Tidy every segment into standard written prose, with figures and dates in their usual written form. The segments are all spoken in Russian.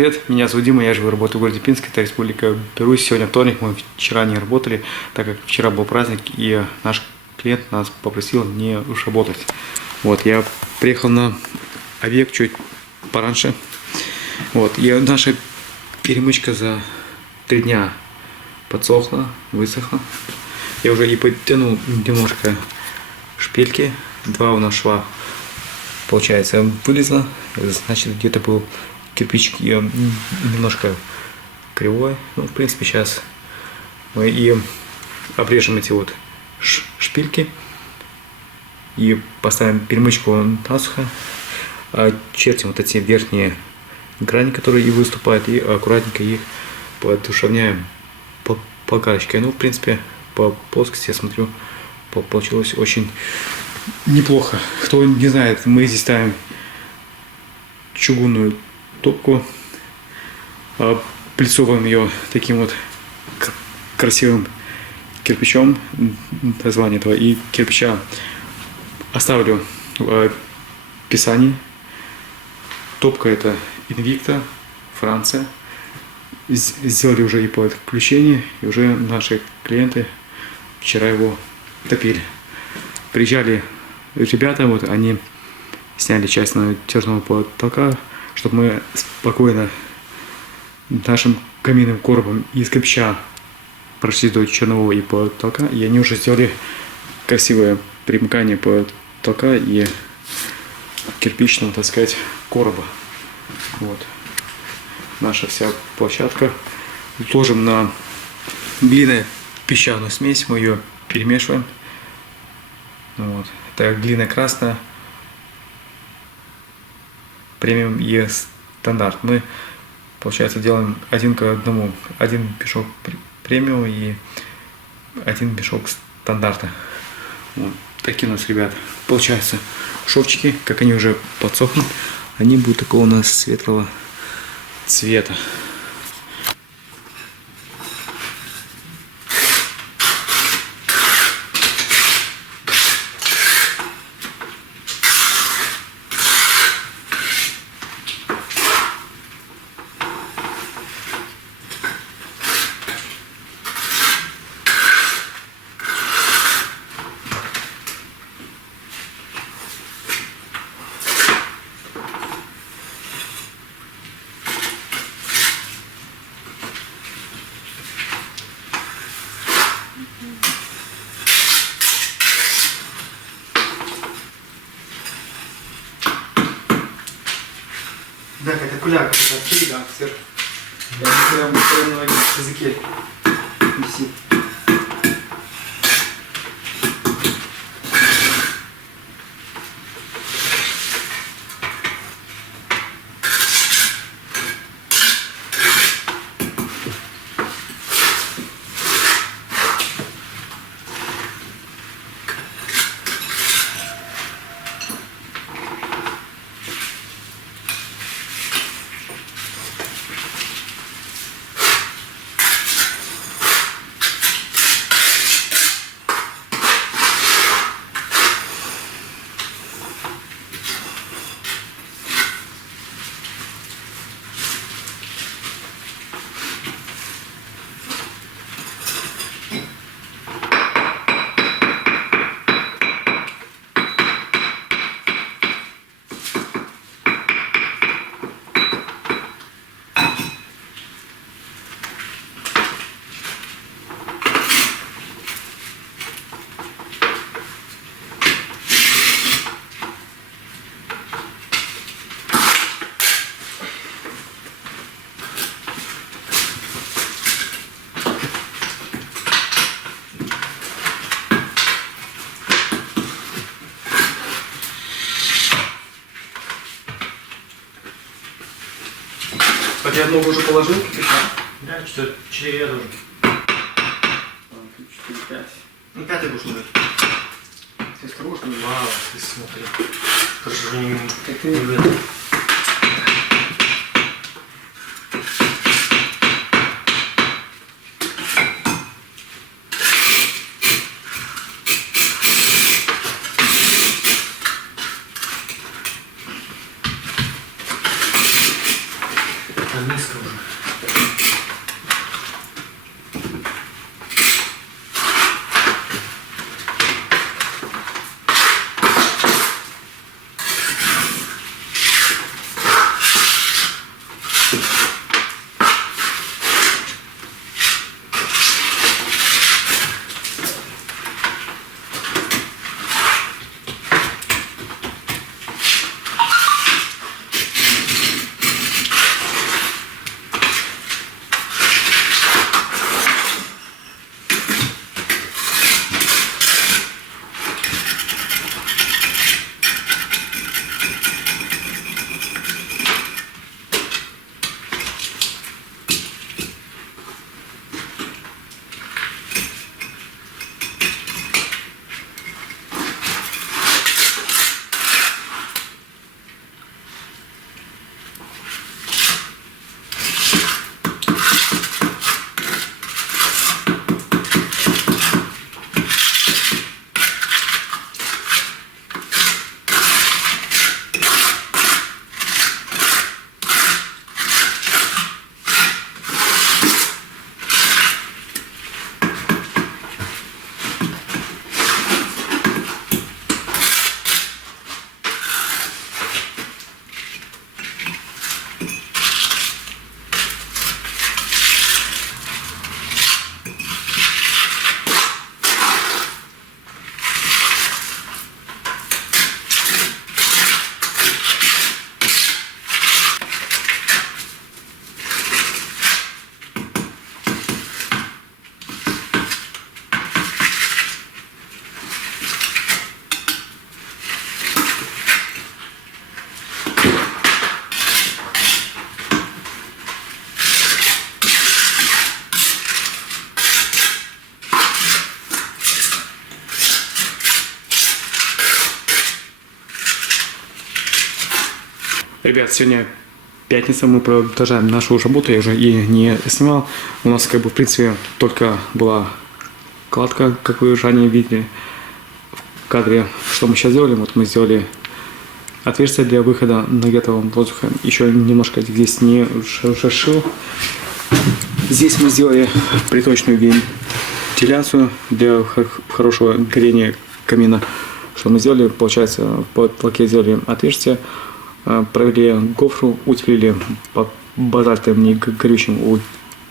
привет, меня зовут Дима, я живу, работаю в городе Пинск, это Республика Беларусь. Сегодня вторник, мы вчера не работали, так как вчера был праздник, и наш клиент нас попросил не уж работать. Вот, я приехал на объект чуть пораньше. Вот, и наша перемычка за 3 дня подсохла, высохла. Я уже и подтянул немножко шпильки, 2 у нас шва, получается, вылезло. Значит, где-то был кирпич немножко кривой. Ну, в принципе, сейчас мы и обрежем эти вот шпильки и поставим перемычку насухо, очертим вот эти верхние грани, которые и выступают, и аккуратненько их подушевняем палкарочкой. Ну, в принципе, по плоскости, я смотрю, получилось очень неплохо. Кто не знает, мы здесь ставим чугунную топку, облицовываем ее таким вот красивым кирпичом, название этого и кирпича оставлю в описании. Топка это Invicta, Франция. Сделали уже и подключение, и уже наши клиенты вчера его топили. Приезжали ребята, вот они сняли часть натяжного потолка, чтобы мы спокойно нашим каминным коробом из кирпича прошли до чернового и потолка, и они уже сделали красивое примыкание потолка и кирпичного, так сказать, короба. Вот наша вся площадка. Ложим на глино-песчаную смесь, мы ее перемешиваем. Вот. Это глина красная, премиум и стандарт. Мы, получается, делаем 1 к 1. 1 мешок премиум и 1 мешок стандарта. Вот. Такие у нас, ребят, получаются шовчики. Как они уже подсохнут, они будут такого у нас светлого цвета. Да, это куляк, это фига, сверху. Я не прям на языке висит. А ты одну уже положил кипяток? Да, 4 я должен. 4, 5. Ну, 5 будешь ложить. Ты осторожно. Мало, ты смотри. Тоже не Так ты... в этом. Ребят, сегодня пятница, мы продолжаем нашу работу, я уже и не снимал. У нас, как бы, в принципе, только была кладка, как вы ранее видели в кадре. Что мы сейчас сделали? Вот мы сделали отверстие для выхода нагретого воздуха. Еще немножко здесь не шил. Здесь мы сделали приточную вентиляцию для хорошего горения камина. Что мы сделали? Получается, в потолке сделали отверстие, провели гофру, утеплили базальтовым негорючим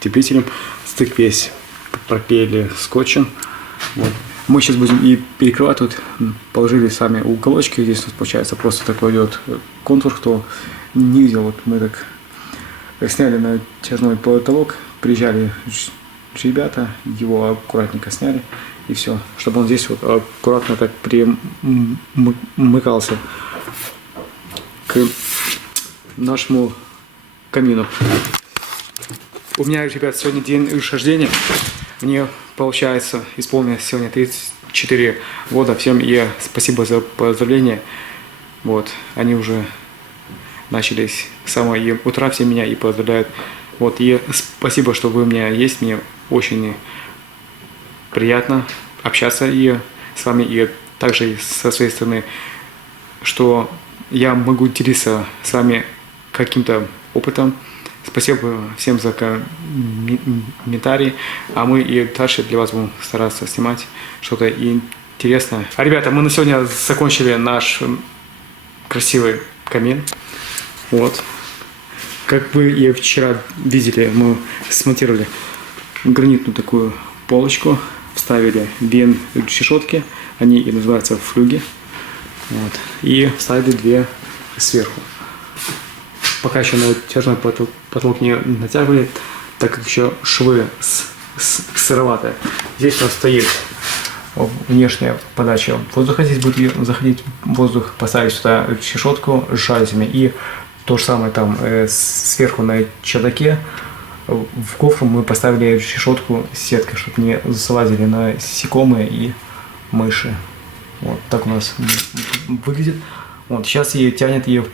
утеплителем, стык весь проклеили скотчем. Вот. Мы сейчас будем и перекрывать, тут положили сами уголочки, здесь у нас получается просто такой идет контур, кто не видел, вот мы так сняли натяжной потолок, приезжали ребята, его аккуратненько сняли и все, чтобы он здесь вот аккуратно так примыкался к нашему камину. У меня, ребят, сегодня день рождения. Мне, получается, исполнилось сегодня 34 года. Всем и спасибо за поздравления. Вот, они уже начались с самого утра, все меня и поздравляют. Вот, и спасибо, что вы у меня есть. Мне очень приятно общаться и с вами, и также со своей стороны, что я могу делиться с вами каким-то опытом. Спасибо всем за комментарии, а мы и дальше для вас будем стараться снимать что-то интересное. А, ребята, мы на сегодня закончили наш красивый камин. Вот. Как вы и вчера видели, мы смонтировали гранитную такую полочку, вставили вент-решетки, они и называются флюги. Вот. И вставили две сверху. Пока еще натяжной потолок не натягивали, так как еще швы сыроватые. Здесь у нас стоит внешняя подача воздуха, здесь будет заходить воздух, поставить сюда решетку с жалюзями. И то же самое там сверху на чердаке в гофру мы поставили решетку с сеткой, чтобы не залазили насекомые и мыши. Вот так у нас выглядит. Вот сейчас и тянет ее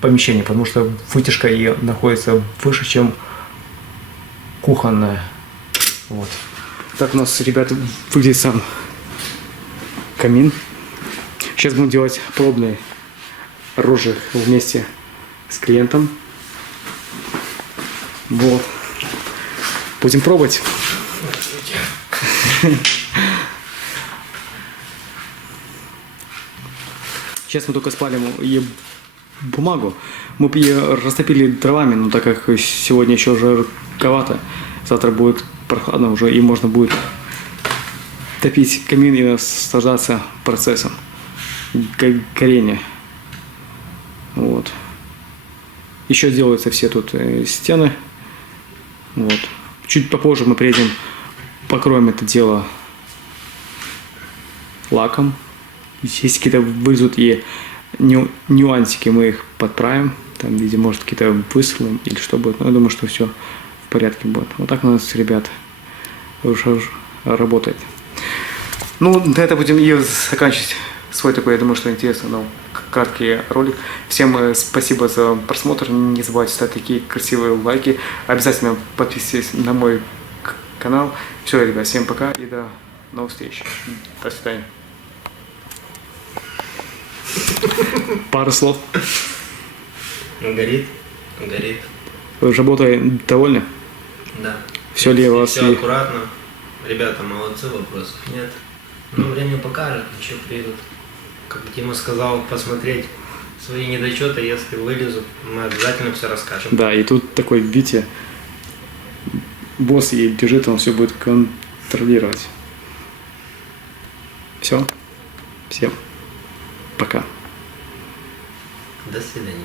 помещение, потому что вытяжка ее находится выше, чем кухонная. Вот. Так у нас, ребята, выглядит сам камин. Сейчас будем делать пробный розжиг вместе с клиентом. Вот. Будем пробовать. Сейчас мы только спалим и бумагу. Мы ее растопили дровами, но так как сегодня еще жарковато, завтра будет прохладно уже, и можно будет топить камин и наслаждаться процессом горения. Вот. Еще делаются все тут стены. Вот. Чуть попозже мы приедем, покроем это дело лаком. Если какие-то вылезут и нюансики, мы их подправим. Там, видимо, может, какие-то высылаем или что будет. Но я думаю, что все в порядке будет. Вот так у нас, ребят, уже работает. Ну, на это будем и заканчивать свой такой, я думаю, что интересный, но краткий ролик. Всем спасибо за просмотр. Не забывайте ставить такие красивые лайки. Обязательно подписывайтесь на мой канал. Все, ребят, всем пока и до новых встреч. До свидания. Пару слов. Горит, горит. Работой довольны? Да. Все ли у вас? Все аккуратно. Ребята, молодцы, вопросов нет. Ну, время покажет, еще придут. Как Дима сказал, посмотреть свои недочеты, если вылезут, мы обязательно все расскажем. Да, и тут такой, видите, босс и держит, он все будет контролировать. Все. Всем пока. До свидания.